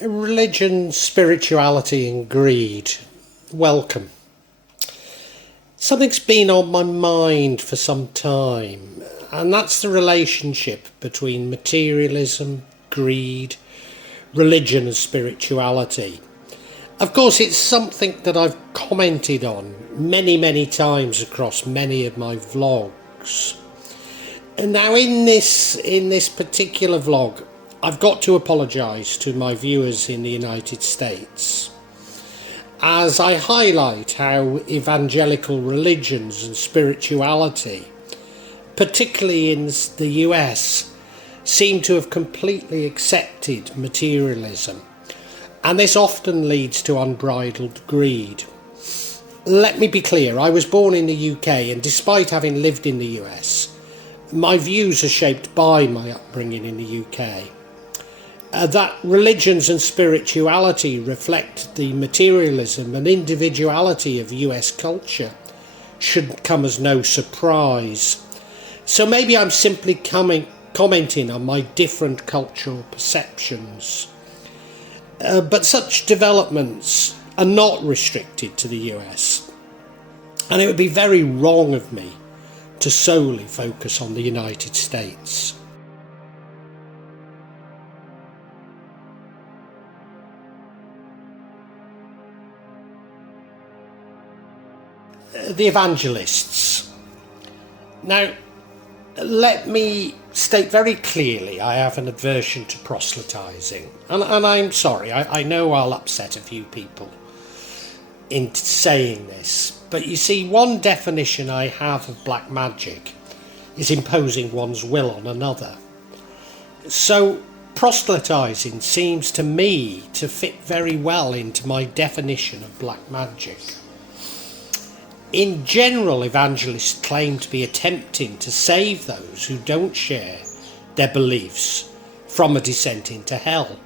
Religion, spirituality and greed. Welcome. Something's been on my mind for some time, and that's the relationship between materialism, greed, religion and spirituality. Of course, it's something that I've commented on many times across many of my vlogs. And now in this particular vlog, I've got to apologise to my viewers in the United States, as I highlight how evangelical religions and spirituality, particularly in the US, seem to have completely accepted materialism, and this often leads to unbridled greed. Let me be clear, I was born in the UK, and despite having lived in the US, my views are shaped by my upbringing in the UK. That religions and spirituality reflect the materialism and individuality of US culture should come as no surprise. So maybe I'm simply commenting on my different cultural perceptions. But such developments are not restricted to the US, and it would be very wrong of me to solely focus on the United States. The evangelists. Now, let me state very clearly I have an aversion to proselytising, and I'm sorry, I know I'll upset a few people in saying this, but you see, one definition I have of black magic is imposing one's will on another. So proselytising seems to me to fit very well into my definition of black magic. In general, evangelists claim to be attempting to save those who don't share their beliefs from a descent into hell.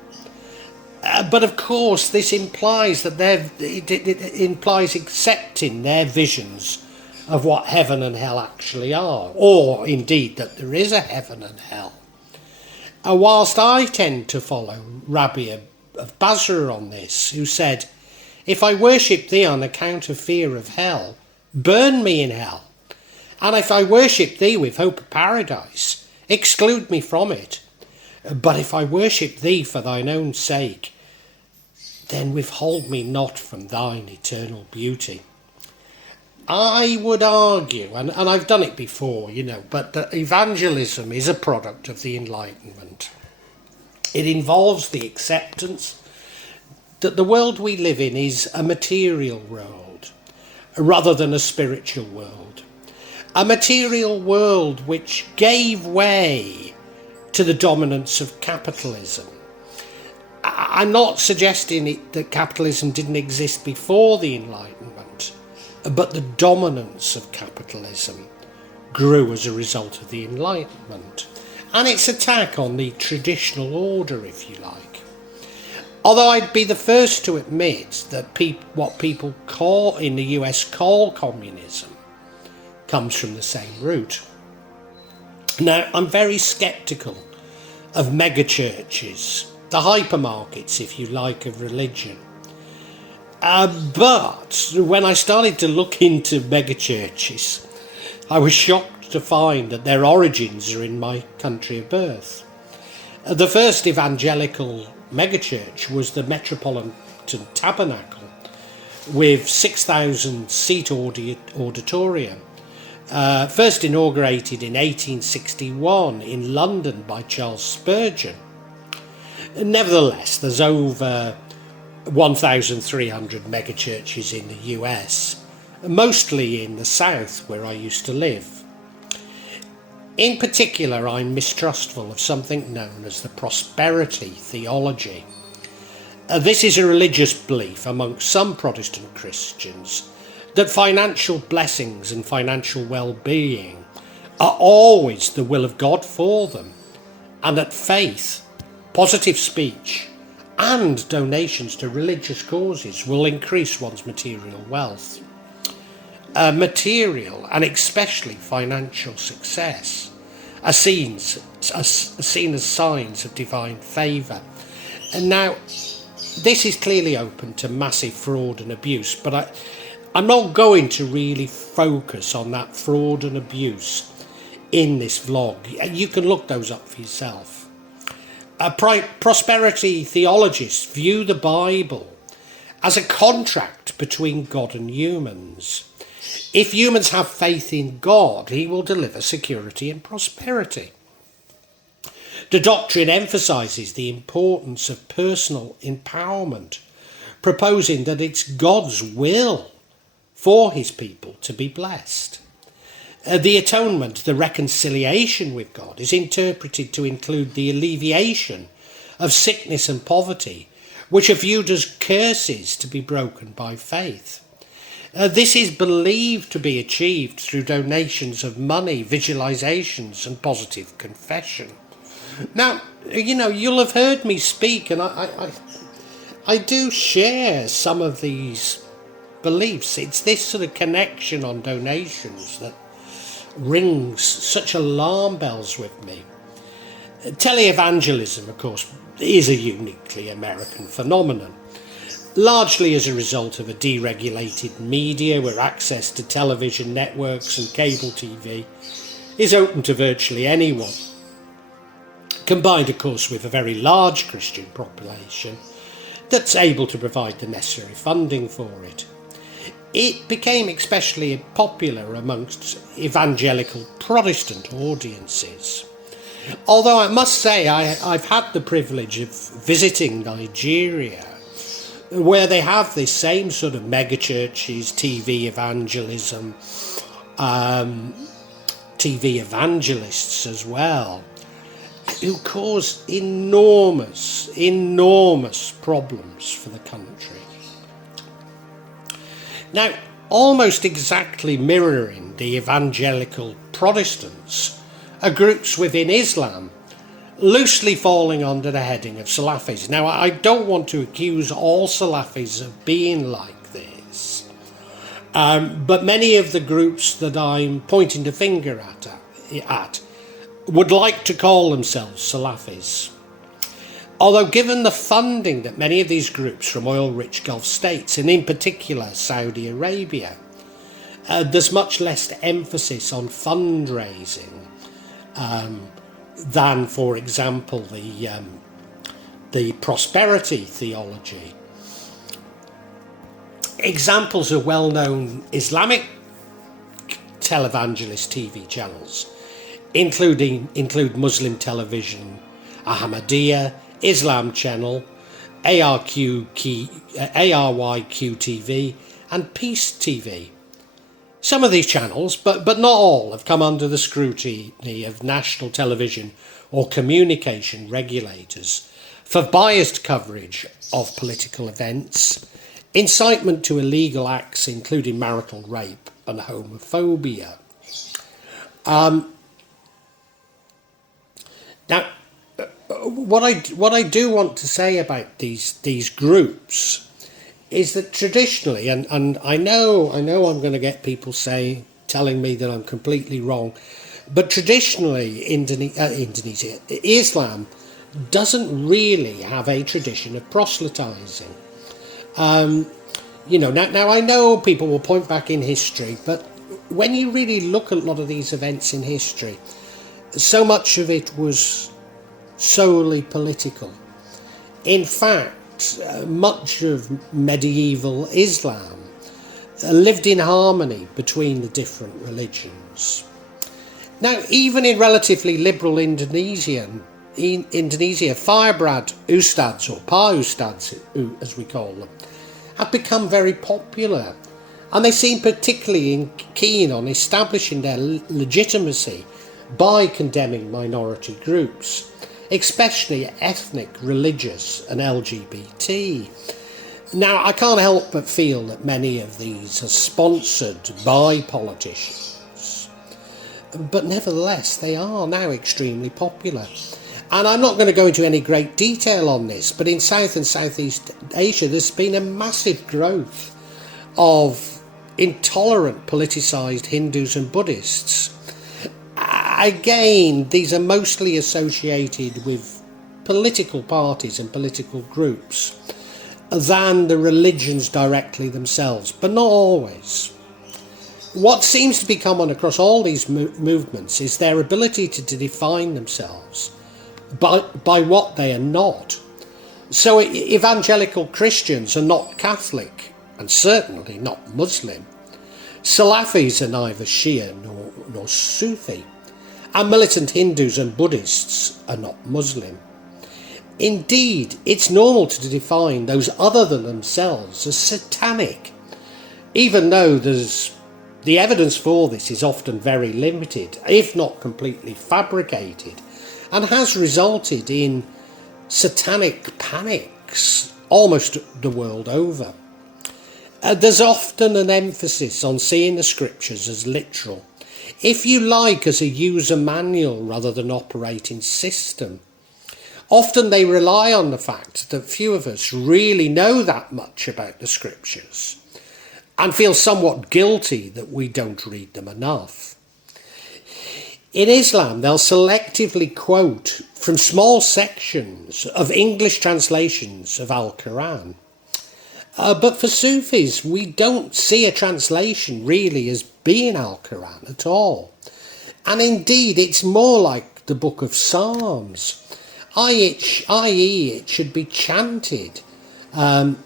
But of course, this implies that it implies accepting their visions of what heaven and hell actually are, or indeed that there is a heaven and hell. Whilst I tend to follow Rabbi of Basra on this, who said, "If I worship thee on account of fear of hell, burn me in hell, and if I worship thee with hope of paradise, exclude me from it. But if I worship thee for thine own sake, then withhold me not from thine eternal beauty." I would argue, and I've done it before, but that evangelism is a product of the Enlightenment. It involves the acceptance that the world we live in is a material world, rather than a spiritual world. A material world which gave way to the dominance of capitalism. I'm not suggesting that capitalism didn't exist before the Enlightenment, but the dominance of capitalism grew as a result of the Enlightenment, and its attack on the traditional order, if you like. Although I'd be the first to admit that what people in the US call communism comes from the same root. Now, I'm very sceptical of megachurches, the hypermarkets, if you like, of religion. But when I started to look into megachurches, I was shocked to find that their origins are in my country of birth. The first evangelical megachurch was the Metropolitan Tabernacle with 6,000 seat auditorium, first inaugurated in 1861 in London by Charles Spurgeon. Nevertheless, there's over 1,300 megachurches in the US, mostly in the South where I used to live. In particular, I'm mistrustful of something known as the prosperity theology. This is a religious belief amongst some Protestant Christians that financial blessings and financial well-being are always the will of God for them, and that faith, positive speech, and donations to religious causes will increase one's material wealth. Material and especially financial success are seen as signs of divine favour. And now, this is clearly open to massive fraud and abuse, but I'm not going to really focus on that fraud and abuse in this vlog. You can look those up for yourself. Prosperity theologists view the Bible as a contract between God and humans. If humans have faith in God, he will deliver security and prosperity. The doctrine emphasises the importance of personal empowerment, proposing that it's God's will for his people to be blessed. The atonement, the reconciliation with God, is interpreted to include the alleviation of sickness and poverty, which are viewed as curses to be broken by faith. This is believed to be achieved through donations of money, visualizations, and positive confession. Now, you'll have heard me speak, and I do share some of these beliefs. It's this sort of connection on donations that rings such alarm bells with me. Televangelism, of course, is a uniquely American phenomenon, largely as a result of a deregulated media where access to television networks and cable TV is open to virtually anyone. Combined, of course, with a very large Christian population that's able to provide the necessary funding for it. It became especially popular amongst evangelical Protestant audiences. Although I must say I've had the privilege of visiting Nigeria, where they have this same sort of megachurches, TV evangelism, TV evangelists as well, who cause enormous problems for the country. Now, almost exactly mirroring the evangelical Protestants are groups within Islam, loosely falling under the heading of Salafis. Now, I don't want to accuse all Salafis of being like this, but many of the groups that I'm pointing the finger at would like to call themselves Salafis. Although given the funding that many of these groups from oil-rich Gulf states, and in particular Saudi Arabia, there's much less emphasis on fundraising than, for example, the prosperity theology. Examples of well-known Islamic televangelist TV channels include Muslim Television, Ahmadiyya, Islam Channel, ARYQ TV, and Peace TV. Some of these channels, but not all, have come under the scrutiny of national television or communication regulators for biased coverage of political events, incitement to illegal acts including marital rape and homophobia. Now, what I do want to say about these groups is that traditionally, and I know I'm going to get people telling me that I'm completely wrong, but traditionally Indonesia, Islam doesn't really have a tradition of proselytizing. Now I know people will point back in history, but when you really look at a lot of these events in history, so much of it was solely political. In fact, much of medieval Islam lived in harmony between the different religions. Now, even in relatively liberal Indonesia, firebrand ustads, or pa ustads as we call them, have become very popular, and they seem particularly keen on establishing their legitimacy by condemning minority groups, especially ethnic, religious and LGBT. Now, I can't help but feel that many of these are sponsored by politicians, but nevertheless they are now extremely popular. And I'm not going to go into any great detail on this, but in South and Southeast Asia there's been a massive growth of intolerant politicised Hindus and Buddhists. Again, these are mostly associated with political parties and political groups, than the religions directly themselves, but not always. What seems to be common across all these movements is their ability to define themselves by what they are not. So evangelical Christians are not Catholic, and certainly not Muslim. Salafis are neither Shia nor Sufi, and militant Hindus and Buddhists are not Muslim. Indeed, it's normal to define those other than themselves as Satanic, even though the evidence for this is often very limited, if not completely fabricated, and has resulted in satanic panics almost the world over. There's often an emphasis on seeing the scriptures as literal, if you like, as a user manual rather than operating system. Often they rely on the fact that few of us really know that much about the scriptures, and feel somewhat guilty that we don't read them enough. In Islam, they'll selectively quote from small sections of English translations of Al-Quran. But for Sufis, we don't see a translation really as being Al-Quran at all. And indeed, it's more like the book of Psalms, i.e. it should be chanted by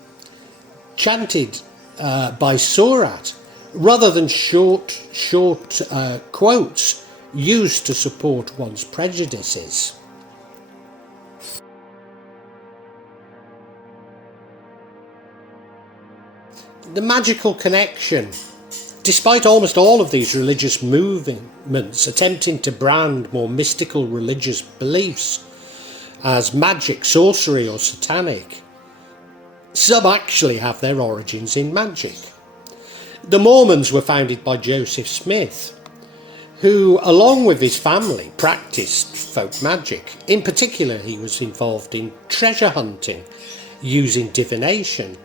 Surat, rather than short quotes used to support one's prejudices. The magical connection. Despite almost all of these religious movements attempting to brand more mystical religious beliefs as magic, sorcery or satanic, some actually have their origins in magic. The Mormons were founded by Joseph Smith, who, along with his family, practiced folk magic. In particular, he was involved in treasure hunting using divination.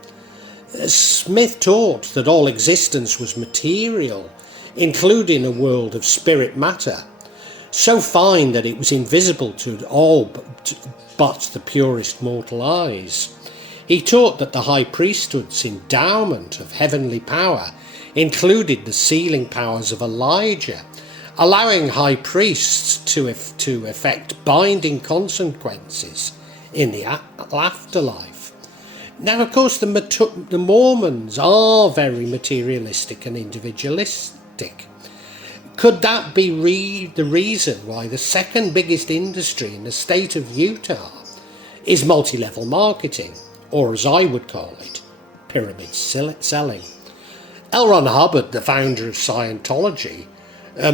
Smith taught that all existence was material, including a world of spirit matter, so fine that it was invisible to all but the purest mortal eyes. He taught that the high priesthood's endowment of heavenly power included the sealing powers of Elijah, allowing high priests to effect binding consequences in the afterlife. Now, of course, the Mormons are very materialistic and individualistic. Could that be the reason why the second biggest industry in the state of Utah is multi-level marketing, or as I would call it, pyramid selling? L. Ron Hubbard, the founder of Scientology,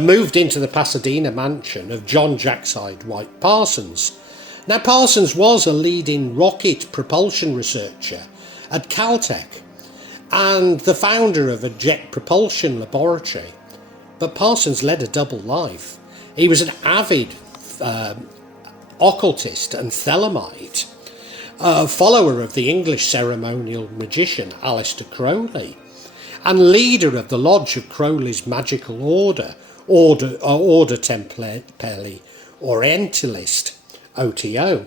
moved into the Pasadena mansion of John Jackside White Parsons. Now, Parsons was a leading rocket propulsion researcher at Caltech and the founder of a jet propulsion laboratory. But Parsons led a double life. He was an avid occultist and Thelemite, a follower of the English ceremonial magician Aleister Crowley, and leader of the Lodge of Crowley's Magical Order Templi Orientalist, OTO.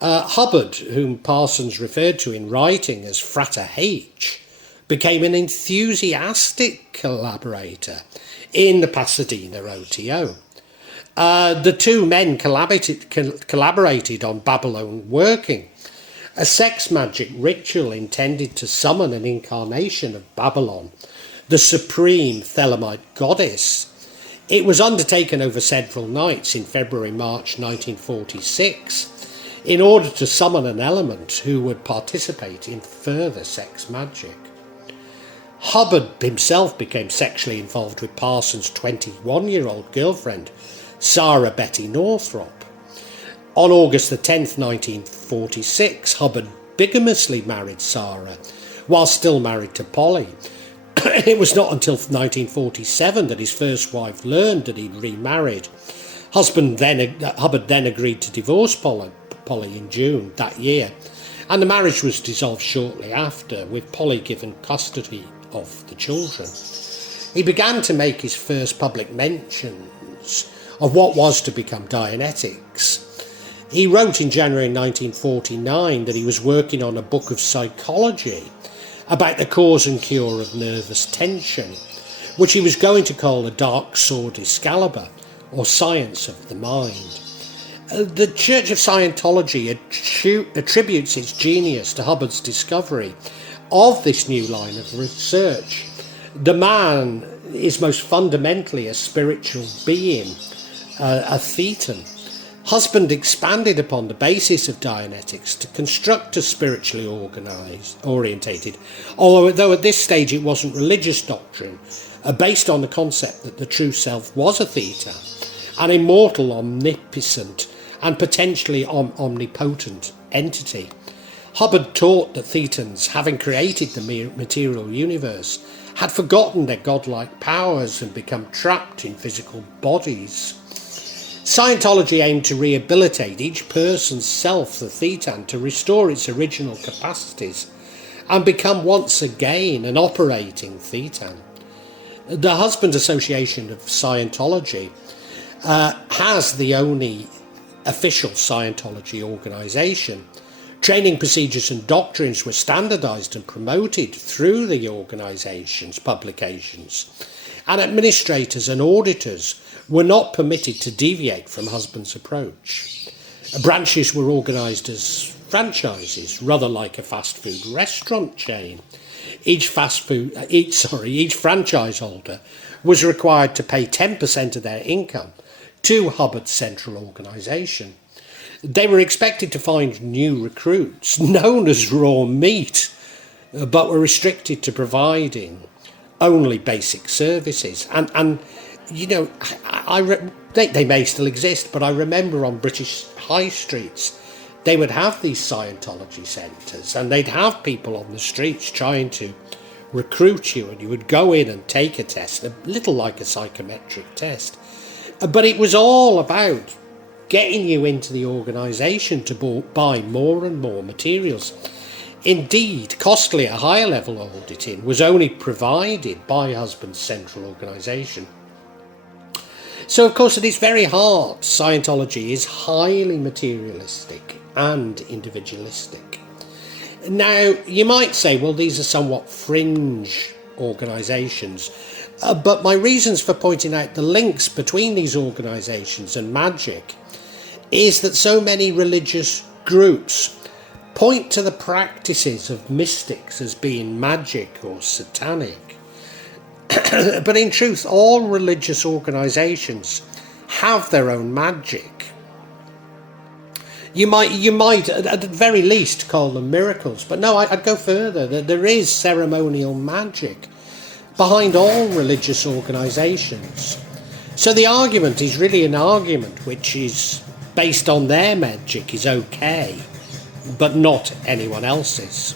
Hubbard, whom Parsons referred to in writing as Frater H, became an enthusiastic collaborator in the Pasadena OTO. The two men collaborated on Babylon Working, a sex magic ritual intended to summon an incarnation of Babylon, the supreme Thelemite goddess. It was undertaken over several nights in February-March 1946 in order to summon an element who would participate in further sex magic. Hubbard himself became sexually involved with Parsons' 21-year-old girlfriend, Sarah Betty Northrop. On August the 10th, 1946, Hubbard bigamously married Sarah, while still married to Polly. It was not until 1947 that his first wife learned that he'd remarried. Hubbard then agreed to divorce Polly in June that year, and the marriage was dissolved shortly after, with Polly given custody of the children. He began to make his first public mentions of what was to become Dianetics He wrote in January 1949 that he was working on a book of psychology about the cause and cure of nervous tension, which he was going to call the Dark Sword Excalibur, or Science of the Mind. The Church of Scientology attributes its genius to Hubbard's discovery of this new line of research. The man is most fundamentally a spiritual being, a thetan. Husband expanded upon the basis of Dianetics to construct a spiritually orientated, although at this stage it wasn't religious doctrine, based on the concept that the true self was a theta, an immortal, omnipotent and potentially omnipotent entity. Hubbard taught that thetans, having created the material universe, had forgotten their godlike powers and become trapped in physical bodies. Scientology aimed to rehabilitate each person's self, the thetan, to restore its original capacities and become once again an operating thetan. The Husband Association of Scientology has the only official Scientology organisation. Training procedures and doctrines were standardised and promoted through the organisation's publications, and administrators and auditors were not permitted to deviate from Husband's approach. Branches were organised as franchises, rather like a fast food restaurant chain. Each franchise holder was required to pay 10% of their income to Hubbard's central organisation. They were expected to find new recruits, known as raw meat, but were restricted to providing only basic services. And you know, they may still exist, but I remember on British high streets, they would have these Scientology centres, and they'd have people on the streets trying to recruit you, and you would go in and take a test, a little like a psychometric test. But it was all about getting you into the organisation to buy more and more materials. Indeed, costlier, higher level auditing was only provided by Husband's central organisation. So, of course, at its very heart, Scientology is highly materialistic and individualistic. Now, you might say, well, these are somewhat fringe organisations, but my reasons for pointing out the links between these organisations and magic is that so many religious groups point to the practices of mystics as being magic or satanic. But in truth, all religious organisations have their own magic. You might at the very least call them miracles, but no, I'd go further. There is ceremonial magic behind all religious organisations. So the argument is really an argument which is based on their magic is okay, but not anyone else's.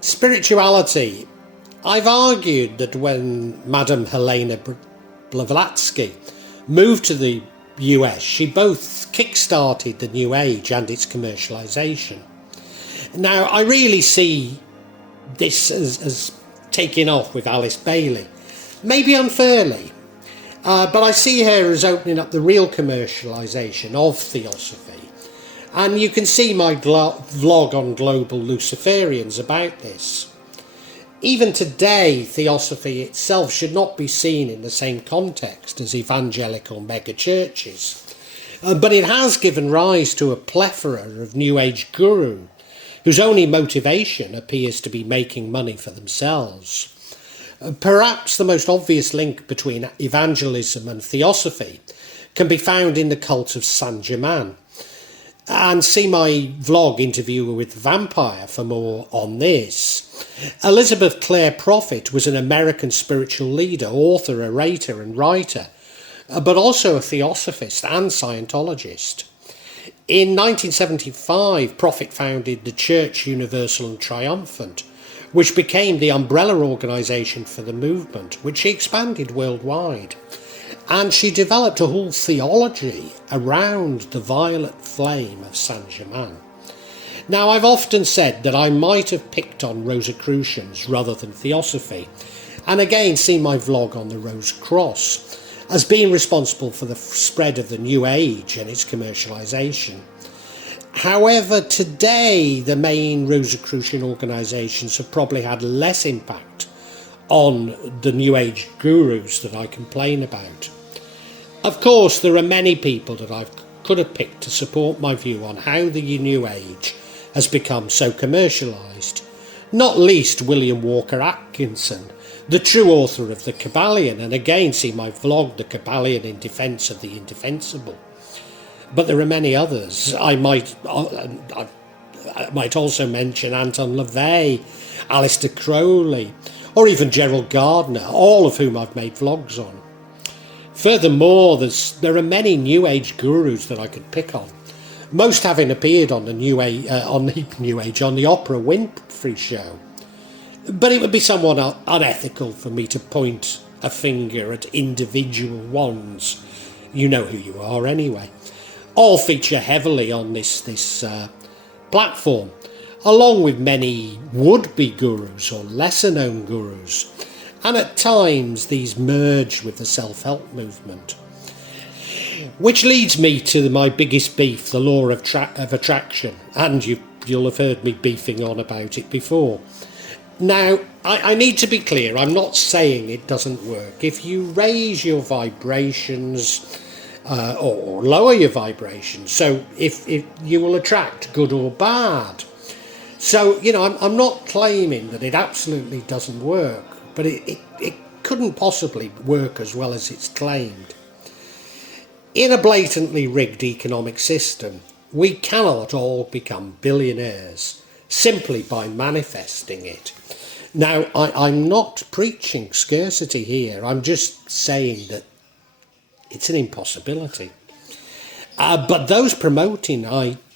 Spirituality. I've argued that when Madame Helena Blavatsky moved to the US, she both kick-started the New Age and its commercialisation. Now, I really see this as taking off with Alice Bailey, maybe unfairly, but I see her as opening up the real commercialisation of theosophy. And you can see my vlog on global Luciferians about this. Even today, theosophy itself should not be seen in the same context as evangelical megachurches, but it has given rise to a plethora of New Age guru whose only motivation appears to be making money for themselves. Perhaps the most obvious link between evangelism and theosophy can be found in the cult of Saint Germain. And see my vlog interview with Vampire for more on this. Elizabeth Clare Prophet was an American spiritual leader, author, orator and writer, but also a theosophist and Scientologist. In 1975, Prophet founded the Church Universal and Triumphant, which became the umbrella organisation for the movement, which she expanded worldwide. And she developed a whole theology around the violet flame of Saint Germain. Now, I've often said that I might have picked on Rosicrucians rather than theosophy, and again see my vlog on the Rose Cross as being responsible for the spread of the New Age and its commercialisation. However, today the main Rosicrucian organisations have probably had less impact on the New Age gurus that I complain about. Of course, there are many people that I could have picked to support my view on how the New Age has become so commercialised, not least William Walker Atkinson, the true author of The Kabbalion, and again see my vlog, The Kabbalion in Defence of the Indefensible. But there are many others. I might also mention Anton LaVey, Aleister Crowley, or even Gerald Gardner, all of whom I've made vlogs on. Furthermore, there are many New Age gurus that I could pick on, most having appeared on the on the Oprah Winfrey Show. But it would be somewhat unethical for me to point a finger at individual ones. You know who you are anyway. All feature heavily on this platform, along with many would-be gurus or lesser-known gurus, and at times these merge with the self-help movement. Which leads me to my biggest beef, the law of attraction, and you'll have heard me beefing on about it before. Now, I need to be clear, I'm not saying it doesn't work. If you raise your vibrations or lower your vibrations, so if you will attract good or bad. So, I'm not claiming that it absolutely doesn't work, but it couldn't possibly work as well as it's claimed. In a blatantly rigged economic system, we cannot all become billionaires simply by manifesting it. Now, I'm not preaching scarcity here, I'm just saying that it's an impossibility. But those promoting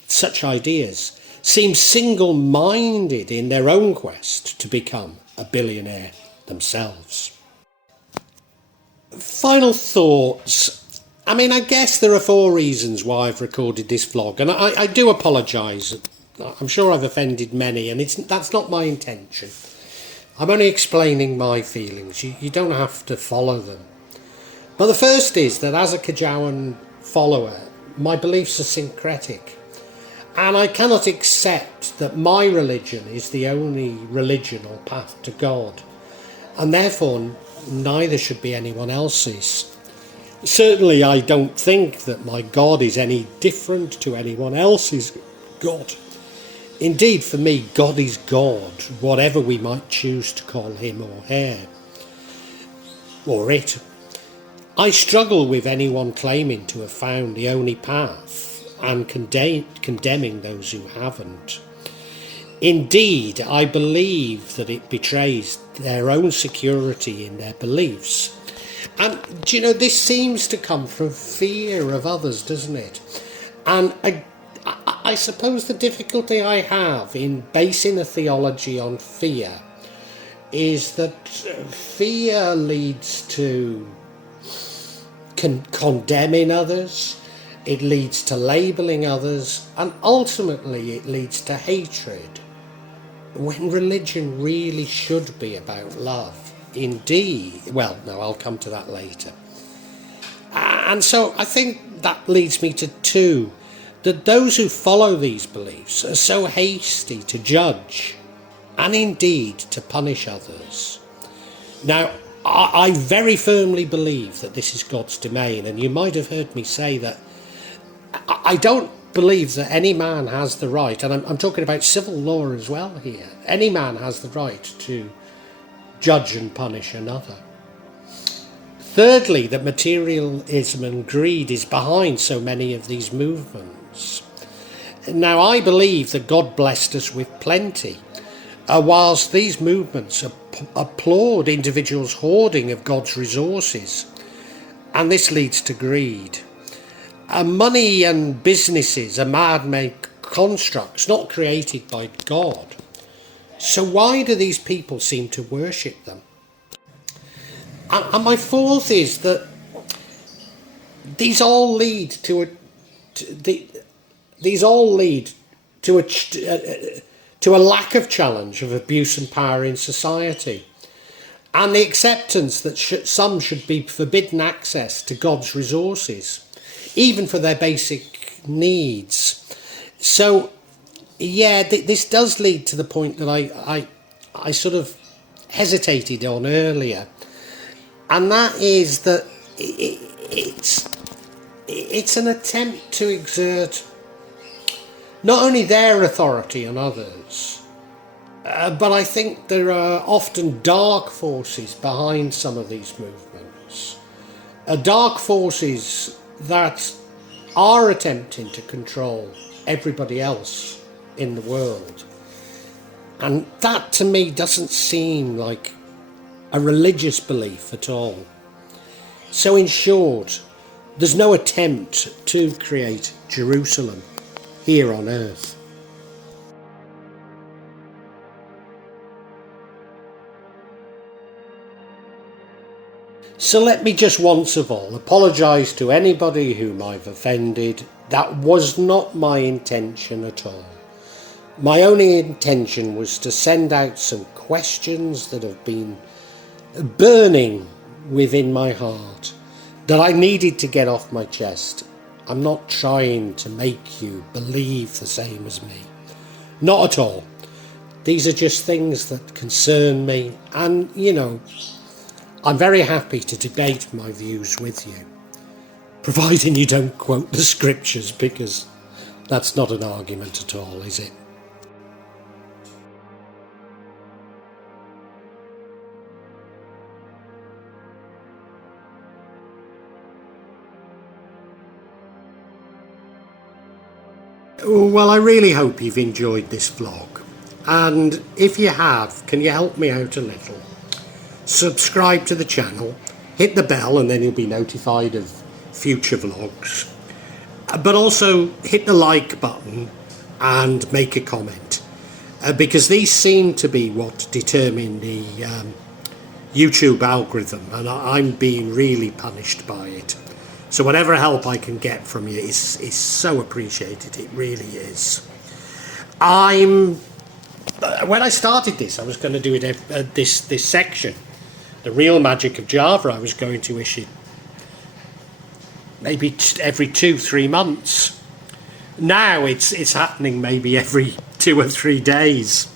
such ideas seem single-minded in their own quest to become a billionaire themselves. Final thoughts. I guess there are 4 reasons why I've recorded this vlog, and I do apologise. I'm sure I've offended many, and that's not my intention. I'm only explaining my feelings. You don't have to follow them. But the first is that as a Kajawan follower, my beliefs are syncretic, and I cannot accept that my religion is the only religion or path to God, and therefore neither should be anyone else's. Certainly I don't think that my God is any different to anyone else's God. Indeed, for me, God is God, whatever we might choose to call him or her, or it. I struggle with anyone claiming to have found the only path and condemning those who haven't. Indeed, I believe that it betrays their own security in their beliefs. And, this seems to come from fear of others, doesn't it? And I suppose the difficulty I have in basing a theology on fear is that fear leads to condemning others, it leads to labelling others, and ultimately it leads to hatred, when religion really should be about love. Indeed, well, no, I'll come to that later. And so I think that leads me to 2, that those who follow these beliefs are so hasty to judge and indeed to punish others. Now, I very firmly believe that this is God's domain, and you might have heard me say that I don't believe that any man has the right, and I'm talking about civil law as well here, any man has the right to judge and punish another. Thirdly, that materialism and greed is behind so many of these movements. Now, I believe that God blessed us with plenty, whilst these movements applaud individuals' hoarding of God's resources, and this leads to greed. Money and businesses are man-made constructs, not created by God. So why do these people seem to worship them? And my fourth is that these all lead to a lack of challenge of abuse and power in society. and the acceptance that some should be forbidden access to God's resources, even for their basic needs. So, yeah, this does lead to the point that I sort of hesitated on earlier, and that is that it's an attempt to exert not only their authority on others, but I think there are often dark forces behind some of these movements. Dark forces that are attempting to control everybody else in the world. And that to me doesn't seem like a religious belief at all. So in short, there's no attempt to create Jerusalem here on earth. So let me just once of all apologise to anybody whom I've offended. That was not my intention at all. My only intention was to send out some questions that have been burning within my heart that I needed to get off my chest. I'm not trying to make you believe the same as me. Not at all. These are just things that concern me, and, I'm very happy to debate my views with you, providing you don't quote the scriptures, because that's not an argument at all, is it? Well, I really hope you've enjoyed this vlog, and if you have, can you help me out a little? Subscribe to the channel, hit the bell, and then you'll be notified of future vlogs. But also hit the like button and make a comment, because these seem to be what determine the YouTube algorithm, and I'm being really punished by it. So whatever help I can get from you is so appreciated. It really is. When I started this, I was going to do it this section, the real magic of Java. I was going to issue maybe every 2-3 months. Now it's happening maybe every 2 or 3 days.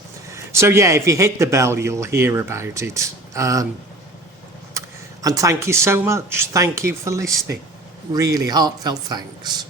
So yeah, if you hit the bell, you'll hear about it. And thank you so much. Thank you for listening. Really heartfelt thanks.